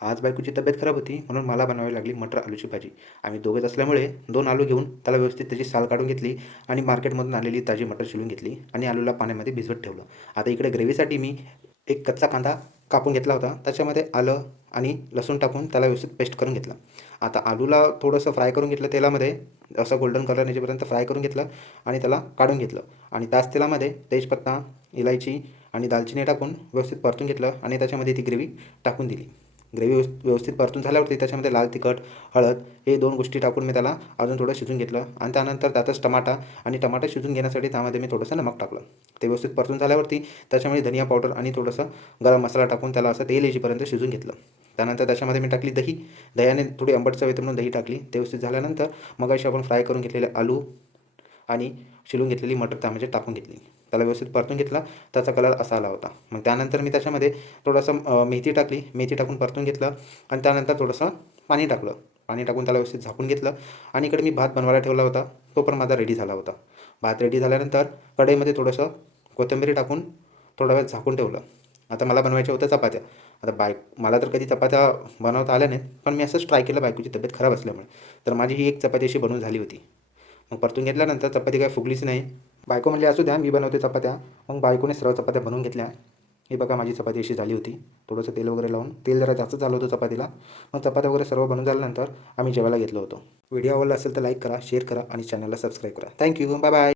आज बायकोची तब्येत खराब होती म्हणून मला बनवावी लागली मटर आलूची भाजी. आम्ही दोघंच असल्यामुळे 2 आलू घेऊन त्याला व्यवस्थित त्याची साल काढून घेतली आणि मार्केटमधून आलेली ताजी मटर शिलून घेतली आणि आलूला पाण्यामध्ये भिजवत ठेवलं. आता इकडे ग्रेव्हीसाठी मी एक कच्चा कांदा कापून घेतला होता. त्याच्यामध्ये आलं आणि लसूण टाकून त्याला व्यवस्थित पेस्ट करून घेतलं. आता आलूला थोडंसं फ्राय करून घेतलं तेलामध्ये, असं गोल्डन कलर येईपर्यंत फ्राय करून घेतलं आणि त्याला काढून घेतलं आणि त्याच तेलामध्ये तेजपत्ता, इलायची आणि दालचिनी टाकून व्यवस्थित परतून घेतलं आणि त्याच्यामध्ये ती ग्रेव्ही टाकून दिली. ग्रेव्ही व्यवस्थित परतून झाल्यावरती त्याच्यामध्ये लाल तिखट, हळद हे 2 गोष्टी टाकून मी त्याला अजून थोडं शिजून घेतलं आणि त्यानंतर त्यातच टमाटा शिजून घेण्यासाठी त्यामध्ये मी थोडंसं नमक टाकलं. ते व्यवस्थित परतून झाल्यावरती त्याच्यामध्ये धनिया पावडर आणि थोडंसं गरम मसाला टाकून त्याला असं तेल येईपर्यंत शिजून घेतलं. त्यानंतर त्याच्यामध्ये मी टाकली दही. दह्याने थोडी आंबट चव येते म्हणून दही टाकली. ते व्यवस्थित झाल्यानंतर मगाशी आपण फ्राय करून घेतलेले आलू आणि शिलून घेतलेली मटर त्यामध्ये टाकून घेतली. त्याला व्यवस्थित परतून घेतला. त्याचा कलर असा आला होता. मग त्यानंतर मी त्याच्यामध्ये थोडंसं मेथी टाकली. मेथी टाकून परतून घेतलं आणि त्यानंतर थोडंसं पाणी टाकलं. पाणी टाकून त्याला व्यवस्थित झाकून घेतलं आणि इकडे मी भात बनवायला ठेवला होता. तो पण माझा रेडी झाला होता. भात रेडी झाल्यानंतर कढईमध्ये थोडंसं कोथिंबीर टाकून थोडा वेळ झाकून ठेवलं. आता मला बनवायच्या होत्या चपात्या. आता मला तर कधी चपात्या बनवता आल्या नाहीत, पण मी असंच ट्राय केलं बायकोची तब्येत खराब असल्यामुळे. तर माझी ही एक चपाती अशी बनवून झाली होती. मग परतून घेतल्यानंतर चपाती काय फुगलीच नाही. बायको म्हणली, "असू द्या, मी बनवते चपात्या." मग बायकोने सर्व चपात्या बनवून घेतल्या. ही बघा माझी चपाती अशी झाली होती. थोडंसं तेल वगैरे लावून, तेल जरा जास्त झालं होतं चपातीला. मग चपात्या वगैरे सर्व बनवून झाल्यानंतर आम्ही जेवायला घेतलो होतो. व्हिडिओ आवडला असेल तर लाईक करा, शेअर करा आणि चॅनलला सबस्क्राईब करा. थँक्यू. Bye bye.